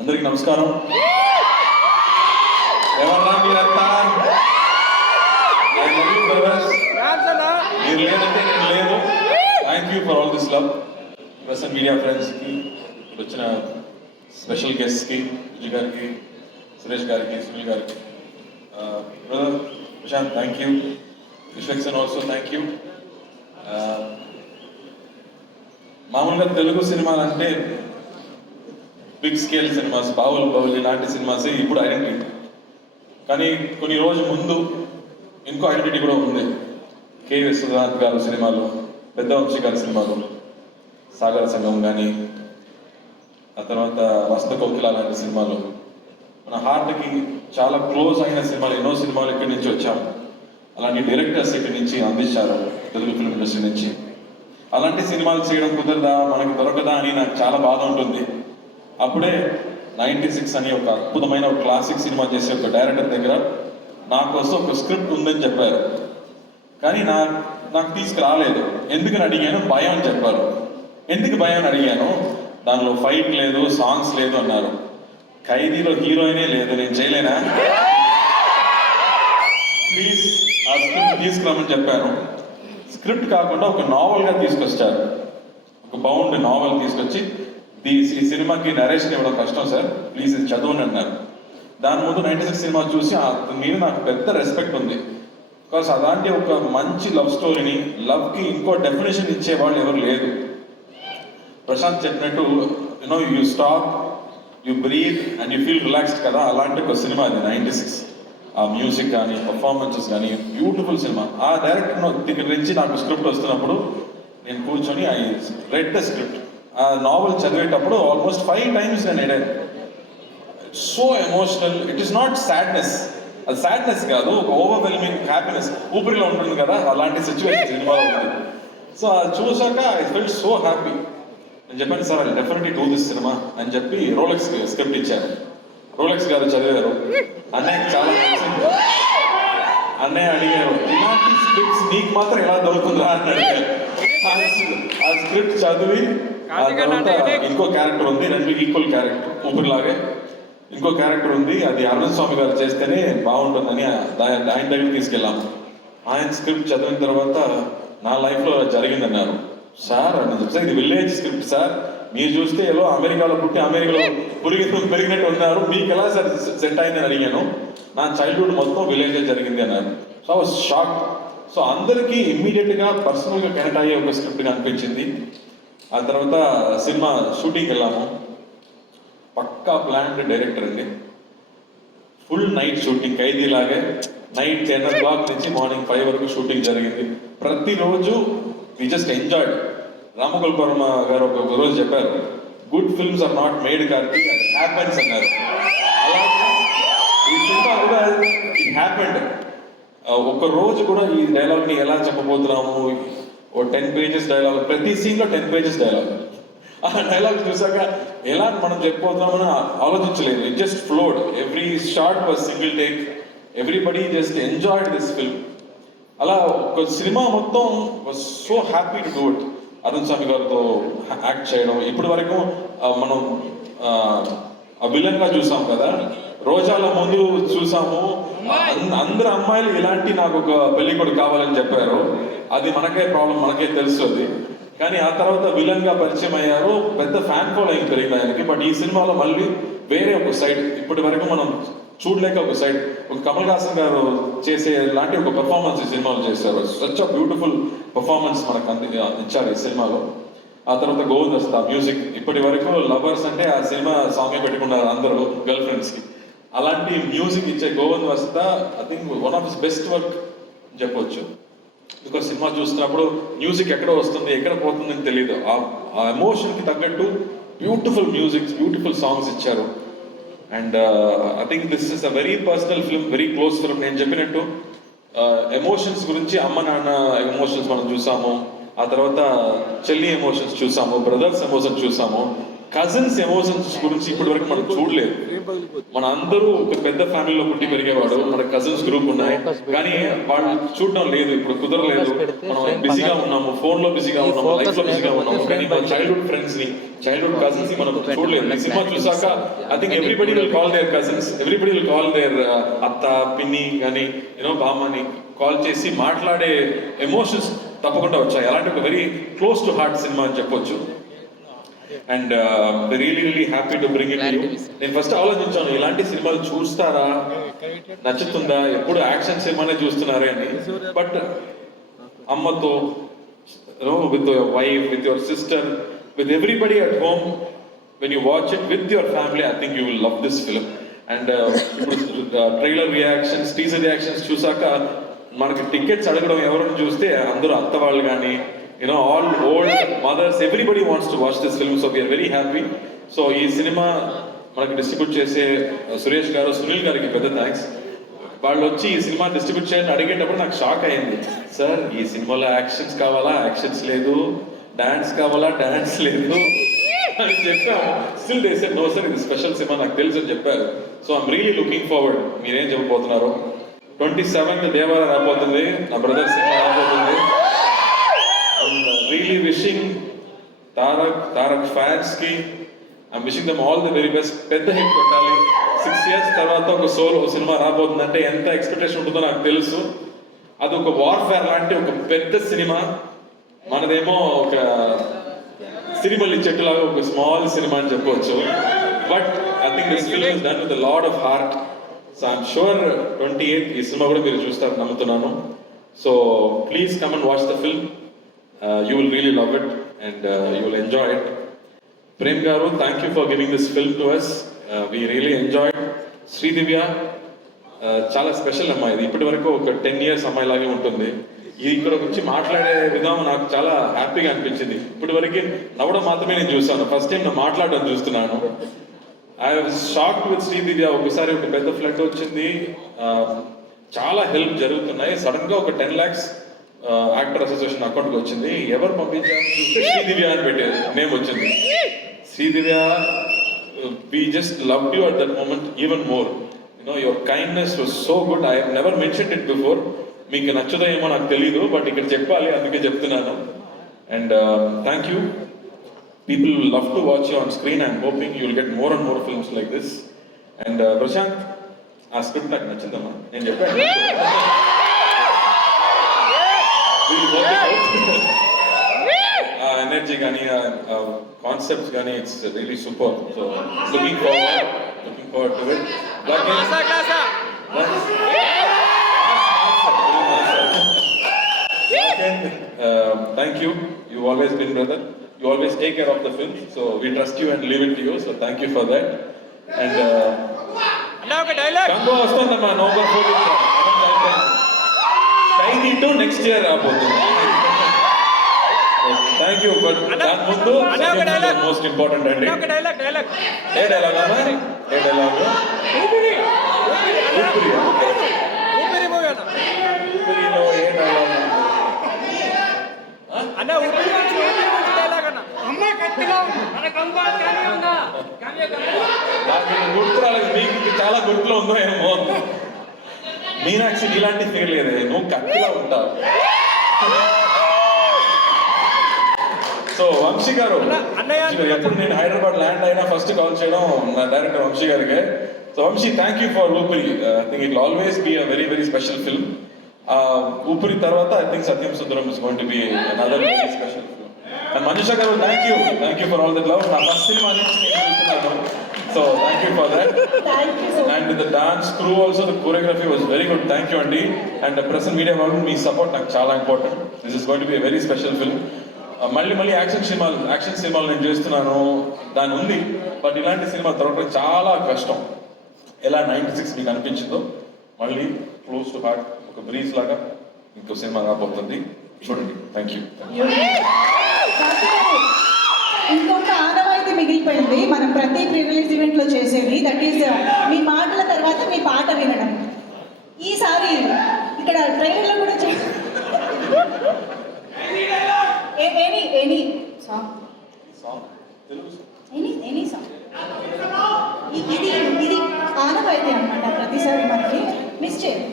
అందరికి నమస్కారం. ఎవర్రా మీరంతా? మీరు లేదంటే నేను లేదు. Thank you for all this love. Press and media ఫ్రెండ్స్కి, వచ్చిన స్పెషల్ గెస్ట్కి, విజయ్ గారికి, సురేష్ గారికి, సునీల్ గారికి, brother Prashanth thank you, Vishwaksen also thank you. మామూలుగా తెలుగు సినిమాలు అంటే బిగ్ స్కేల్ సినిమాస్, బాహుబలి లాంటి సినిమాసే ఇప్పుడు ఐడెంటిటీ. కానీ కొన్ని రోజు ముందు ఇంకో ఐడెంటిటీ కూడా ఉంది. కె విశ్వనాథ్ గారు సినిమాలు, పెద్ద వంశీ గారి సినిమాలు, సాగర సంగం కానీ, ఆ తర్వాత వసంత కోకిల లాంటి సినిమాలు, మన హార్ట్కి చాలా క్లోజ్ అయిన సినిమాలు, ఎన్నో సినిమాలు ఇక్కడి నుంచి వచ్చాము. అలాంటి డైరెక్టర్స్ ఇక్కడి నుంచి అందించారు తెలుగు ఫిల్మ్ ఇండస్ట్రీ నుంచి. అలాంటి సినిమాలు చేయడం కుదరదా, మనకి దొరకదా అని నాకు చాలా బాధ ఉంటుంది. అప్పుడే 96 అని ఒక అద్భుతమైన ఒక క్లాసిక్ సినిమా చేసే ఒక డైరెక్టర్ దగ్గర నా కోసం ఒక స్క్రిప్ట్ ఉందని చెప్పారు. కానీ నాకు తీసుకురాలేదు. ఎందుకని అడిగాను, భయం అని చెప్పారు. ఎందుకు భయం అని అడిగాను, దానిలో ఫైట్ లేదు, సాంగ్స్ లేదు అన్నారు. ఖైదీలో హీరోయినే లేదు, నేను చేయలేనా, ప్లీజ్ ఆ స్క్రిప్ట్ తీసుకురామని చెప్పాను. స్క్రిప్ట్ కాకుండా ఒక నావల్గా తీసుకొచ్చారు. ఒక బౌండ్ నావల్ తీసుకొచ్చి, ఈ సినిమాకి నరేషన్ ఇవ్వడం కష్టం సార్, ప్లీజ్ ఇది చదవండి అన్నారు. దాని ముందు 96 సినిమా చూసి మీద నాకు పెద్ద రెస్పెక్ట్ ఉంది. బికాస్ అలాంటి ఒక మంచి లవ్ స్టోరీని, లవ్కి ఇంకో డెఫినేషన్ ఇచ్చేవాళ్ళు ఎవరు లేదు. ప్రశాంత్ చెప్పినట్టు you stop, you breath and you feel relaxed కదా, అలాంటి ఒక సినిమా అది 96. ఆ మ్యూజిక్ కానీ, పర్ఫార్మెన్సెస్ కానీ బ్యూటిఫుల్ సినిమా. ఆ డైరెక్టర్ దగ్గర నుంచి నాకు స్క్రిప్ట్ వస్తున్నప్పుడు నేను కూర్చొని ఐ రెడ్ ద స్క్రిప్ట్. ఆ నావల్ చదివేటప్పుడు ఆల్మోస్ట్ 5 times నేను ఎడాను. So emotional. It is not sadness, అది సాడ్నెస్ కాదు, ఒక ఓవర్వెల్మింగ్ హ్యాపీనెస్, ఊపిరిలో ఉంటుంది కదా, అలాంటి సిచ్యువేషన్ సినిమాలో ఉంది. సో అది చూసాక ఐ ఫెల్ట్ సో హ్యాపీ. నేను చెప్పాను sir, I definitely do this cinema అని చెప్పి రోలెక్స్ స్క్రిప్ట్ ఇచ్చాను. రోలెక్స్ గారు చదివారు. అన్నయ్యకి చాలా నచ్చింది. అన్నయ్య అడిగారు, ఇలాంటి స్క్రిప్ట్స్ నీకు మాత్రం ఎలా దొరుకుతుందా అని అడిగారు. ఆ స్క్రిప్ట్ చదివి ఆ తర్వాత ఇంకో క్యారెక్టర్ ఉంది, 2 ఈక్వల్ క్యారెక్టర్, ఊపిరిలాగే ఇంకో క్యారెక్టర్ ఉంది, అది అరుణ్ స్వామి గారు చేస్తేనే బాగుంటుందని ఆయన దగ్గర తీసుకెళ్ళాము. ఆయన స్క్రిప్ట్ చదివిన తర్వాత నా లైఫ్లో జరిగిందన్నారు. సార్ అని చెప్తే, ఇది విలేజ్ స్క్రిప్ట్ సార్, మీరు చూస్తే ఏదో అమెరికాలో పుట్టి అమెరికాలో పెరిగినట్టు ఉన్నారు, మీకు ఎలా సార్ సెట్ అయిందని అడిగాను. నా చైల్డ్హుడ్ మొత్తం విలేజ్ జరిగింది అన్నారు. So I was shock. So అందరికీ ఇమ్మీడియట్గా పర్సనల్గా కనెక్ట్ అయ్యే ఒక స్క్రిప్ట్గా అనిపించింది. ఆ తర్వాత సినిమా షూటింగ్కి వెళ్ళాము. పక్కా ప్లాన్డ్ డైరెక్టర్ అండి. ఫుల్ నైట్ షూటింగ్, ఖైదీలాగే నైట్ 10 o'clock నుంచి మార్నింగ్ 5 వరకు షూటింగ్ జరిగింది. ప్రతిరోజు we just enjoyed. Ramgopal Varma garu ఒక రోజు చెప్పారు, good films are not made Karthik, అది హ్యాపెన్స్ అన్నారు. అలాగే ఈ సినిమా కూడా ఇట్ హ్యాపెండ్. ఒక రోజు కూడా ఈ డైలాగ్ని ఎలా చెప్పబోతున్నాము, ఓ 10 pages డైలాగ్, ప్రతి సీన్లో 10 pages డైలాగ్. ఆ డైలాగ్ చూసాక ఎలా మనం చెప్పబోతున్నామని ఆలోచించలేదు. It just flowed. Every shot was single take. Everybody just enjoyed this film. అలా ఒక సినిమా మొత్తం was so happy to do it. Arun Swamy గారితో యాక్ట్ చేయడం, ఇప్పటి వరకు మనం విలన్గా చూసాం కదా, రోజాల ముందు చూసాము, అందరు అమ్మాయిలు ఇలాంటి నాకు ఒక పెళ్ళికొడుకు కావాలని చెప్పారు. అది మనకే ప్రాబ్లం, మనకే తెలుస్తుంది. కానీ ఆ తర్వాత విలన్గా పరిచయం అయ్యారు, పెద్ద ఫ్యాన్ ఫాలోయింగ్ పెరిగింది ఆయనకి. బట్ ఈ సినిమాలో మళ్ళీ వేరే ఒక సైడ్, ఇప్పటి వరకు మనం చూడలేక ఒక సైడ్, ఒక కమల్ హాసన్ గారు చేసే లాంటి ఒక పెర్ఫార్మెన్స్ ఈ సినిమాలో చేశారు. సచ్ అ బ్యూటిఫుల్ పెర్ఫార్మెన్స్ మనకు ఇచ్చారు ఈ సినిమాలో. ఆ తర్వాత గోవింద్ వస్తా మ్యూజిక్. ఇప్పటి వరకు లవర్స్ అంటే ఆ సినిమా సాంగే పెట్టుకున్నారు అందరూ గర్ల్ ఫ్రెండ్స్కి. అలాంటి మ్యూజిక్ ఇచ్చే గోవింద్ వస్తా I think one of his best work చెప్పొచ్చు. బికాస్ సినిమా చూస్తున్నప్పుడు మ్యూజిక్ ఎక్కడ వస్తుంది, ఎక్కడ పోతుందని తెలియదు. ఆ ఎమోషన్కి తగ్గట్టు బ్యూటిఫుల్ మ్యూజిక్, బ్యూటిఫుల్ సాంగ్స్ ఇచ్చారు. And I think this is a very personal film, very close film. నేను చెప్పినట్టు ఎమోషన్స్ గురించి, అమ్మ నాన్న ఎమోషన్స్ మనం చూసాము, ఆ తర్వాత చెల్లి ఎమోషన్స్ చూసాము, బ్రదర్స్ ఎమోషన్స్ చూసాము, కజిన్స్ ఎమోషన్స్ గురించి ఇప్పటి వరకు మనం చూడలేదు. మన అందరూ ఒక పెద్ద ఫ్యామిలీలో పుట్టి పెరిగేవాడు, మన కజిన్స్ గ్రూప్ ఉన్నాయి, కానీ వాళ్ళు చూడడం లేదు, ఇప్పుడు కుదరలేదు, మనం బిజీగా ఉన్నాము, ఫోన్ లో బిజీగా ఉన్నాము, లైఫ్ లో బిజీగా ఉన్నాము, కానీ మన చైల్డ్హుడ్ ఫ్రెండ్స్ ని, చైల్డ్హుడ్ కజిన్స్ ని మనం చూడలేదు. ఈ సినిమా చూసాక I think everybody will call there cousins, everybody will call there అత్త, పిన్ని కానీ బామ్మని కాల్ చేసి మాట్లాడే ఎమోషన్స్ తప్పకుండా వచ్చాయి. అలాంటి ఒక very close to heart cinema అని చెప్పొచ్చు. And really happy to bring it you. నేను ఫస్ట్ ఆలోచించాను, ఇలాంటి సినిమాలు చూస్తారా, నచ్చుతుందా, ఎప్పుడు యాక్షన్ సినిమానే చూస్తున్నారే అని. బట్ అమ్మతో, with your wife, with your sister, with everybody at home, when you watch it with your family, I think you will love this film. And ఇప్పుడు ట్రైలర్ రియాక్షన్స్, టీజర్ రియాక్షన్స్ చూసాక మనకి tickets అడగడం ఎవరైనా చూస్తే అందరూ అత్త వాళ్ళు కానీ all old mothers, everybody wants to watch this film, so we are very happy. So ఈ సినిమా మనకి డిస్ట్రిబ్యూట్ చేసే సురేష్ గారు, సునీల్ గారికి పెద్ద థ్యాంక్స్. వాళ్ళు వచ్చి ఈ సినిమా డిస్ట్రిబ్యూట్ చేయాలని అడిగేటప్పుడు నాకు షాక్ అయింది. సార్ ఈ సినిమాలో యాక్షన్స్ కావాలా, యాక్షన్స్ లేదు, డాన్స్ కావాలా, డాన్స్ లేదు అని చెప్పాము. Still they said no sir, ఇది స్పెషల్ సినిమా, నాకు తెలుసు అని చెప్పారు. So I'm really looking forward. మీరేం చెప్పబోతున్నారు? 27th దేవర రాబోతుంది, నా బ్రదర్ సినిమా రాబోతుంది. Really wishing Tarak fans ki, I'm wishing them all the very best. పెద్ద హిట్ కొట్టాలి. 6 years తర్వాత ఒక సోలో సినిమా రాబోతుందంటే ఎంత ఎక్స్పెక్టేషన్ ఉంటుందో నాకు తెలుసు. అది ఒక వార్ఫేర్ లాంటి ఒక పెద్ద సినిమా. మనదేమో ఒక సిరిమల్లి చెట్టులాగా ఒక స్మాల్ సినిమా అని చెప్పవచ్చు. But I think this film is done with lot of heart. So I'm sure 28th ఈ సినిమా కూడా మీరు చూస్తారు నమ్ముతున్నాను. So please come and watch the film. You will really love it and you will enjoy it. Prem Garu, thank you for giving this film to us. We really enjoyed. Sridivya, చాలా special అమ్మాయి. ఇది ఇప్పటి వరకు ఒక 10 years అమ్మాయి లాగే ఉంటుంది. ఇది ఇక్కడ వచ్చి మాట్లాడే విధానం నాకు చాలా హ్యాపీగా అనిపించింది. ఇప్పటి వరకు నవ్వడం మాత్రమే నేను చూసాను, ఫస్ట్ టైం నేను మాట్లాడడం చూస్తున్నాను. I was shocked with Sridivya. ఒకసారి ఒక పెద్ద ఫ్లడ్ వచ్చింది, చాలా హెల్ప్ జరుగుతున్నాయి, సడన్ గా ఒక 10 lakhs యాక్టర్ అసోసియేషన్ అకౌంట్కి వచ్చింది. ఎవరు పంపించారని చూస్తే శ్రీదివ్య అని పెట్టారు, నేమ్ వచ్చింది. Sridivya, we just loved you at that moment even more. Your kindness was so good. I have never mentioned it before. మీకు నచ్చదో ఏమో నాకు తెలీదు, బట్ ఇక్కడ చెప్పాలి, అందుకే చెప్తున్నాను. And thank you. People will love to watch you on screen. I'm hoping you will get more and more films like this. And Prashanth, ఆ script నాకు నచ్చిందమ్మా, నేను చెప్పాను. ఎనర్జీ కానీ కాన్సెప్ట్స్ కానీ it's really super. So looking forward to it. Thank you. You've always been brother. You always take care of the film. So we trust you and leave it to you. So thank you for that. And Kambo vastundamma November 14th. Kaidi to next year రాబోతుంది. Thank you. But దాని ముందు most important అండి. ఏ dialogue అమ్మా? ఏ dialogue? ఊపిరిలో ఏ dialogue అన్న? నాకు గుర్తు రాలేదు, మీకు చాలా గుర్తులో ఉందో ఏమో. మీనాక్షి ఇలాంటి ఫిగర్ లేదే, నువ్వు కత్తిలా ఉంటావు. సో వంశీ గారు, ఎప్పుడు నేను హైదరాబాద్ ల్యాండ్ అయినా ఫస్ట్ కాల్ చేయడం నా డైరెక్టర్ వంశీ గారికి. So Vamshi, thank you for Oopiri. I think it always be a very very special film. Oopiri తర్వాత I think Satyam Sundaram is going to be another very special film. And Manisha garu, thank you for all that love. నా first cinema నుంచి నేను చూస్తున్నాను. So thank you for that. Thank you so much. And the dance crew also, the choreography was very good. Thank you Andy. And the present media world, me support నాకు చాలా important. This is going to be a very special film. మళ్ళీ action సినిమాలు నేను చేస్తున్నాను, దాని ఉంది. But ఇలాంటి cinema దొరకడం చాలా కష్టం. ఎలా 96 మీకు అనిపించిందో, మళ్ళీ క్లోజ్ టు హార్ట్ ఒక బ్రీజ్ లాగా ఇంకో సినిమా రాబోతుంది, చూడండి. Thank you. ఇంకొక ఆనవాయితీ మిగిలిపోయింది మనం ప్రతి ప్రీ రిలీజ్ ఈవెంట్ లో చేసేది. దట్ ఈస్ మీ మాటల తర్వాత మీ పాట వినడం. ఈసారి ఇక్కడ ట్రైలర్ లో కూడా any song Telugu any song. ఇది ఆనవాయితీ అనమాట, ప్రతిసారి మనకి మిస్ చేయాలి.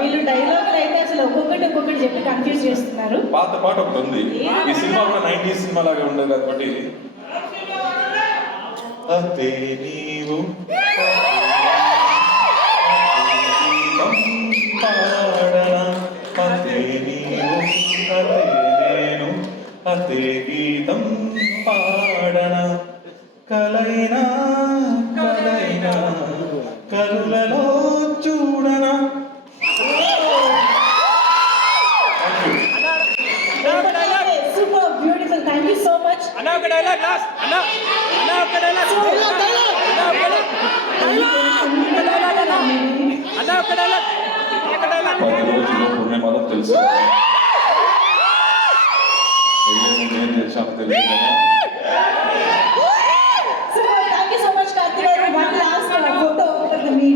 వీళ్ళు డైలాగులు అయితే అసలు ఒక్కొక్కటి చెప్పి కన్ఫ్యూజ్ చేస్తున్నారు. పాత పాట ఒకటి ఉంది, ఈ సినిమా కూడా 90s సినిమా లాగా ఉండదు కాబట్టి అదే నీవు పాడనా, అదే నీవు అదే నేను అదే గీతం పాడనా, కలైనా కలైనా కరులలో చూడనా. Super beautiful, thank you so much. అన్నా ఒక డైలాగ్ లాస్ట్. అన్నా ఒక డైలాగ్. అన్నా ఒక డైలాగ్. 10 రోజుల్లో పుణ్య మదం తెలుసు, ఏం చేశాను తెలుసు కదా.